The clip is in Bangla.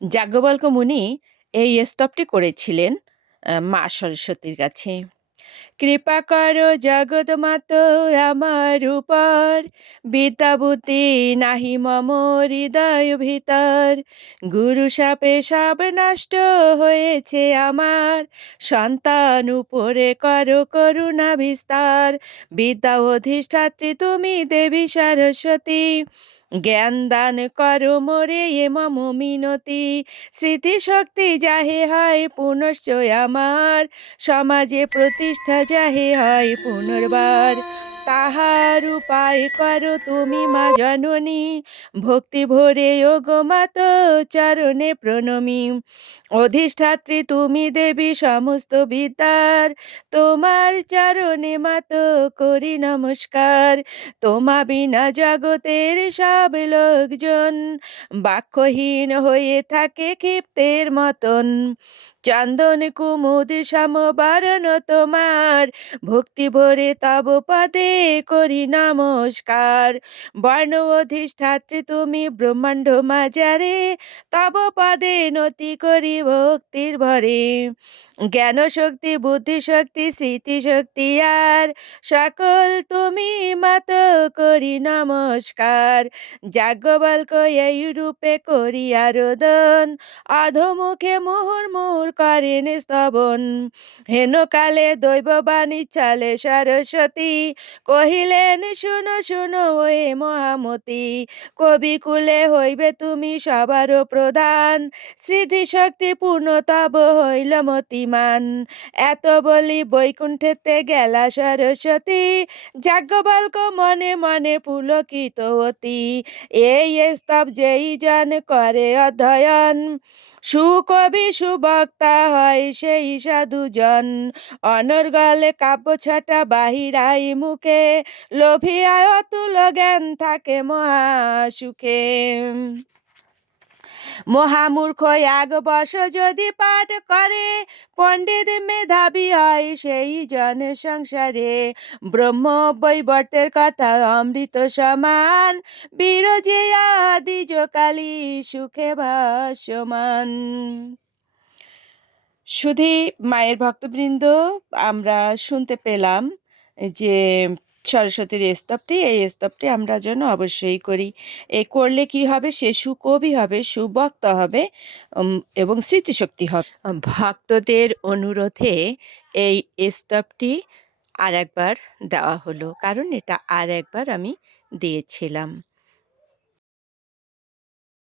যাজ্ঞবল্ক্য মুনি এই স্তবটি করেছিলেন মা সরস্বতীর কাছে। কৃপা করো জগৎমাত আমার উপর, বিদ্যা বুদ্ধি নাহি মম হৃদয় ভিতর, গুরু শাপে সব নষ্ট হয়েছে আমার, সন্তান উপরে করো করুণা বিস্তার। বিদ্যা অধিষ্ঠাত্রী তুমি দেবী সরস্বতী, জ্ঞান দান করো মোরে এ মম মিনতি। স্মৃতিশক্তি যাহে হয় পুনশ্চ আমার, সমাজে প্রতিষ্ঠা যাহে হয় পুনর্বার, তাহার উপায় করো তুমি মা জননী। ভক্তি ভরে ওগো মাত চরণে প্রণমী, অধিষ্ঠাত্রী তুমি দেবী সমস্ত বিদ্যার, তোমার চরণে মাত করি নমস্কার। তোমা বিনা জগতের সব লোকজন বাক্যহীন হয়ে থাকে ক্ষিপ্তের মতন, চন্দন কুমুদ সমবরণ তোমার, ভক্তি ভরে তব পদে করি নমস্কার। বর্ণ অধিষ্ঠাত্রী তুমি ব্রহ্মাণ্ড মাজারে, তব পদে নতি করি ভক্তির ভরে, জ্ঞান শক্তি বুদ্ধি শক্তি স্মৃতি শক্তি আর সকল তুমি মাত করি নমস্কার। যাজ্ঞবল্ক্য এই রূপে করি আরোদন, অধমুখে মুহুর মুহুর করেন স্তবন, হেন কালে দৈববাণী চালে সরস্বতী, কহিলেন শুনো শুনো এ মহামতি, কবি কুলে হইবে তুমি সবার প্রধান, স্মৃতি শক্তি পূর্ণ তব হইল মতিমান। এত বলি বৈকুণ্ঠেতে গেলা সরস্বতী, যাজ্ঞবল্ক্য মনে মনে পুলকিত অতি, এই স্তব যেই জন করে অধ্যয়ন, সুকবি সুবক্তা হয় সেই সাধুজন। অনর্গলে কাব্য ছাটা বাহিরাই মুখে, লোভিয়ায় অতুল জ্ঞান থাকে মহা সুখে। মহামূর্খ এক বর্ষ যদি পাঠ করে, পণ্ডিত মেধাবী হয় সেই জন সংসারে, ব্রহ্ম বৈবর্তের কথা অমৃত সমান, বিরজিয়া দ্বিজকালী সুখে ভাসমান। শুধু মায়ের ভক্তবৃন্দ, আমরা শুনতে পেলাম যে সরস্বতীর এই স্তবটি আমরা যেন অবশ্যই করি। করলে কি হবে, সে সুকবি হবে, সুবক্তা হবে এবং স্মৃতিশক্তি হবে। ভক্তদের অনুরোধে এই স্তবটি আর একবার দেওয়া হলো, কারণ এটা আর একবার আমি দিয়েছিলাম।